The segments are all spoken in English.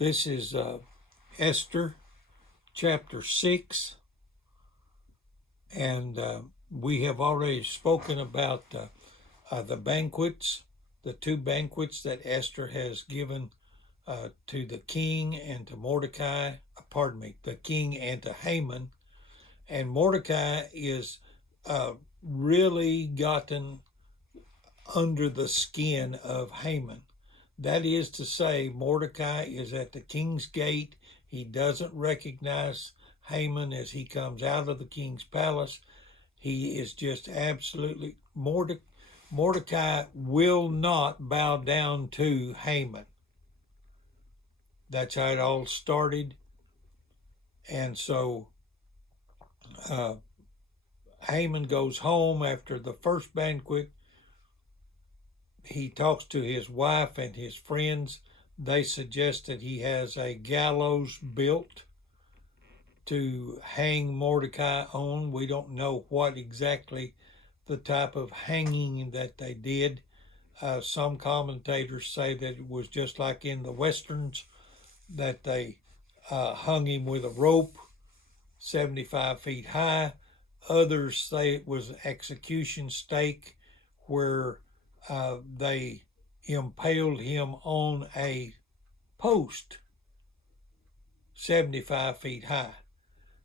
This is Esther chapter 6, and we have already spoken about the banquets, the two banquets that Esther has given to the king and to Mordecai, the king and to Haman. And Mordecai is really gotten under the skin of Haman. That is to say, Mordecai is at the king's gate. He doesn't recognize Haman as he comes out of the king's palace. He is just absolutely, Mordecai will not bow down to Haman. That's how it all started. And so Haman goes home after the first banquet. He talks to his wife and his friends. They suggest that he has a gallows built to hang Mordecai on. We don't know what exactly the type of hanging that they did. Some commentators say that it was just like in the Westerns, that they hung him with a rope 75 feet high. Others say it was an execution stake where they impaled him on a post 75 feet high.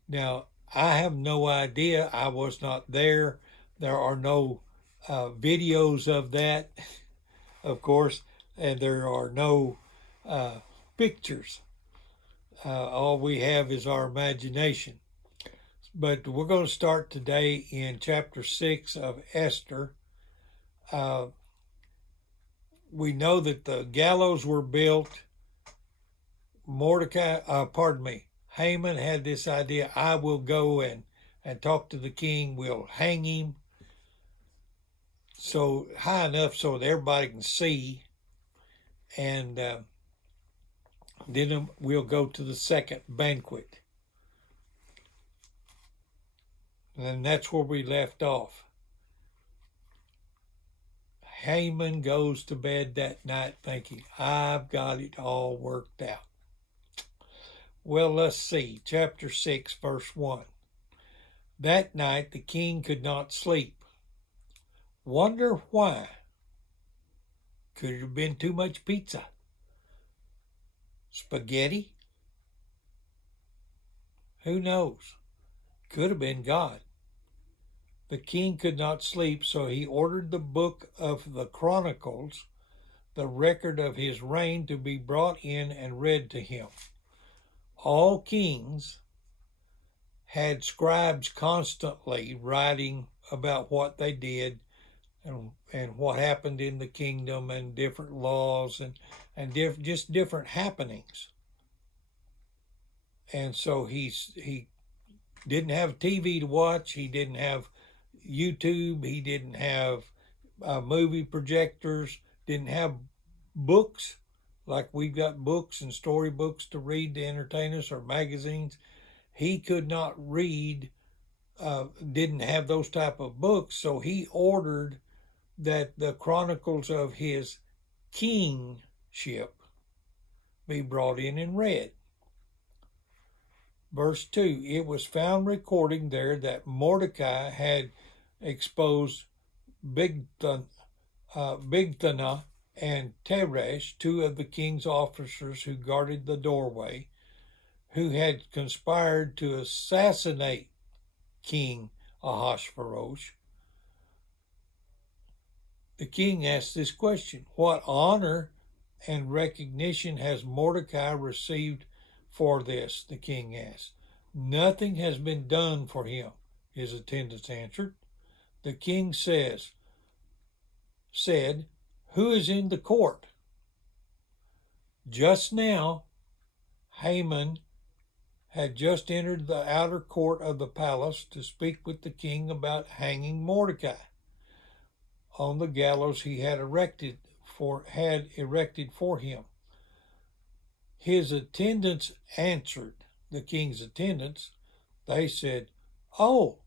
Now, I have no idea. I was not there. There are no videos of that, of course, and there are no pictures. All we have is our imagination. But we're going to start today in chapter 6 of Esther. We know that the gallows were built. Haman had this idea, I will go and talk to the king, we'll hang him so high enough so that everybody can see, and then we'll go to the second banquet. And that's where we left off. Haman goes to bed that night thinking, I've got it all worked out. Well, let's see. Chapter 6, verse 1. That night the king could not sleep. Wonder why? Could it have been too much pizza? Spaghetti? Who knows? Could have been God. The king could not sleep, so he ordered the book of the Chronicles, the record of his reign, to be brought in and read to him. All kings had scribes constantly writing about what they did and what happened in the kingdom, and different laws and just different happenings. And so he didn't have TV to watch. He didn't have YouTube. He didn't have movie projectors. Didn't have books like we've got books and storybooks to read to entertain us, or magazines. He could not read, didn't have those type of books, so he ordered that the chronicles of his kingship be brought in and read. Verse 2, it was found recording there that Mordecai had exposed Bigthana and Teresh, two of the king's officers who guarded the doorway, who had conspired to assassinate King Ahasuerus. The king asked this question, what honor and recognition has Mordecai received for this? The king asked. Nothing has been done for him, his attendants answered. The king said, who is in the court? Just now, Haman had just entered the outer court of the palace to speak with the king about hanging Mordecai on the gallows he had erected for him. His attendants answered, the king's attendants. They said, oh,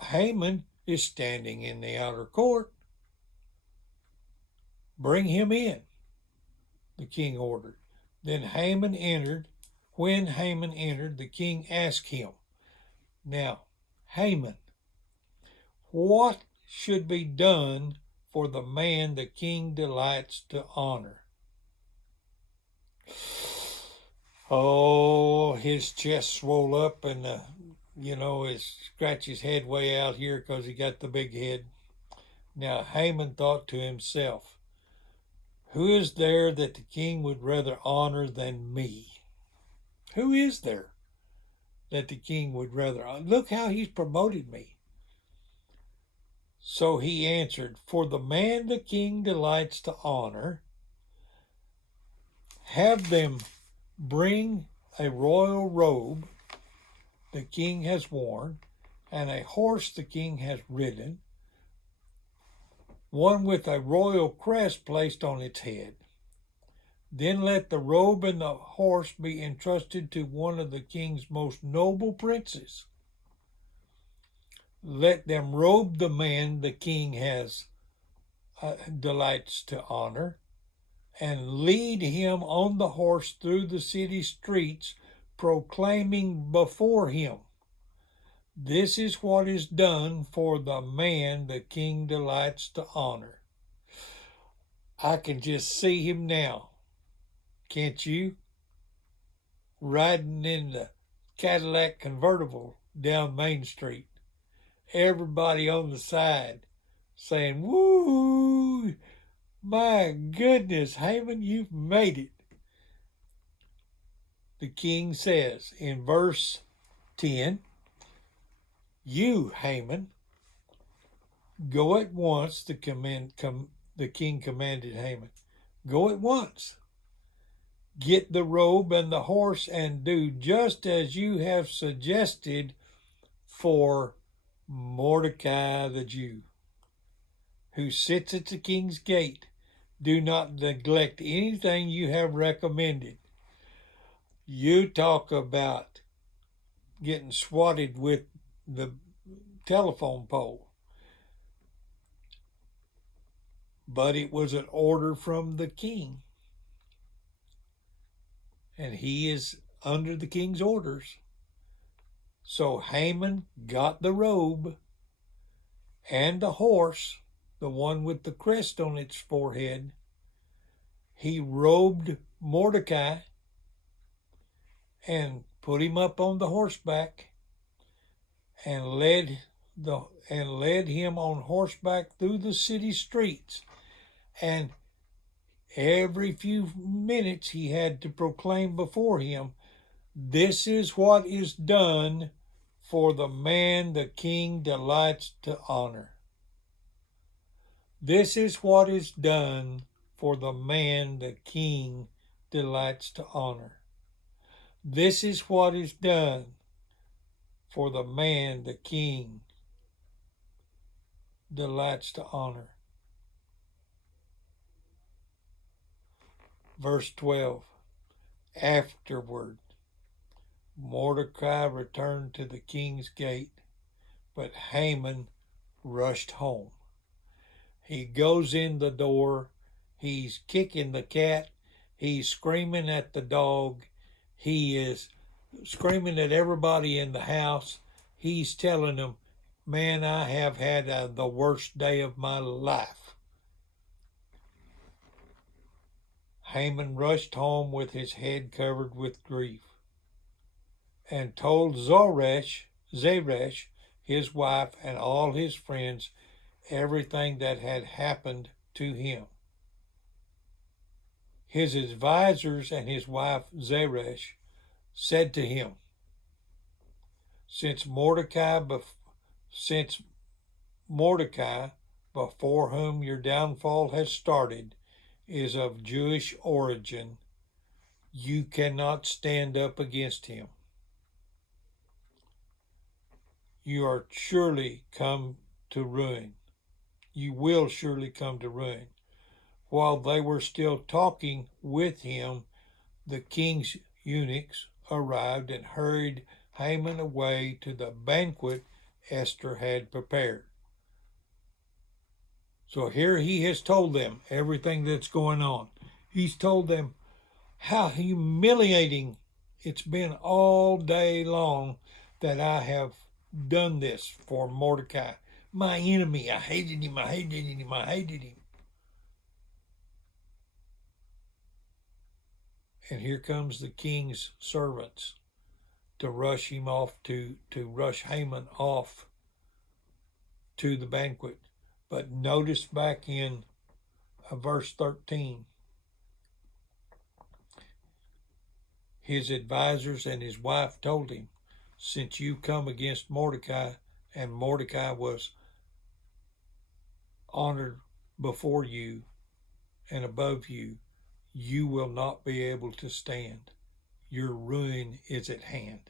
Haman is standing in the outer court. Bring him in, the king ordered. Then Haman entered. When Haman entered, the king asked him, "Now, Haman, what should be done for the man the king delights to honor?" Oh, his chest swole up and, his scratch his head way out here because he got the big head. Now Haman thought to himself, "Who is there that the king would rather honor than me? Who is there that the king would rather honor? Look how he's promoted me." So he answered, "For the man the king delights to honor, have them bring a royal robe the king has worn, and a horse the king has ridden, one with a royal crest placed on its head. Then let the robe and the horse be entrusted to one of the king's most noble princes. Let them robe the man the king has delights to honor, and lead him on the horse through the city streets, proclaiming before him, 'This is what is done for the man the king delights to honor.'" I can just see him now, can't you? Riding in the Cadillac convertible down Main Street. Everybody on the side saying, "Woo! My goodness, Haman, you've made it." The king says in verse 10, "You, Haman, go at once," the king commanded Haman. "Go at once. Get the robe and the horse and do just as you have suggested for Mordecai the Jew, who sits at the king's gate. Do not neglect anything you have recommended." You talk about getting swatted with the telephone pole. But it was an order from the king. And he is under the king's orders. So Haman got the robe and the horse, the one with the crest on its forehead. He robed Mordecai and put him up on the horseback and led him on horseback through the city streets. And every few minutes he had to proclaim before him, "This is what is done for the man the king delights to honor. This is what is done for the man the king delights to honor. This is what is done for the man the king delights to honor." Verse 12, "Afterward, Mordecai returned to the king's gate, but Haman rushed home." He goes in the door. He's kicking the cat. He's screaming at the dog. He is screaming at everybody in the house. He's telling them, "Man, I have had the worst day of my life." Haman rushed home with his head covered with grief and told Zeresh, his wife, and all his friends everything that had happened to him. His advisors and his wife Zeresh said to him, Since Mordecai, before whom your downfall has started, is of Jewish origin, you cannot stand up against him. You are surely come to ruin. You will surely come to ruin." While they were still talking with him, the king's eunuchs arrived and hurried Haman away to the banquet Esther had prepared. So here he has told them everything that's going on. He's told them, How humiliating it's been all day long that I have done this for Mordecai, my enemy. I hated him, I hated him, I hated him. And here comes the king's servants to rush him off, to rush Haman off to the banquet. But notice back in verse 13, his advisors and his wife told him, since you come against Mordecai, and Mordecai was honored before you and above you, you will not be able to stand. Your ruin is at hand.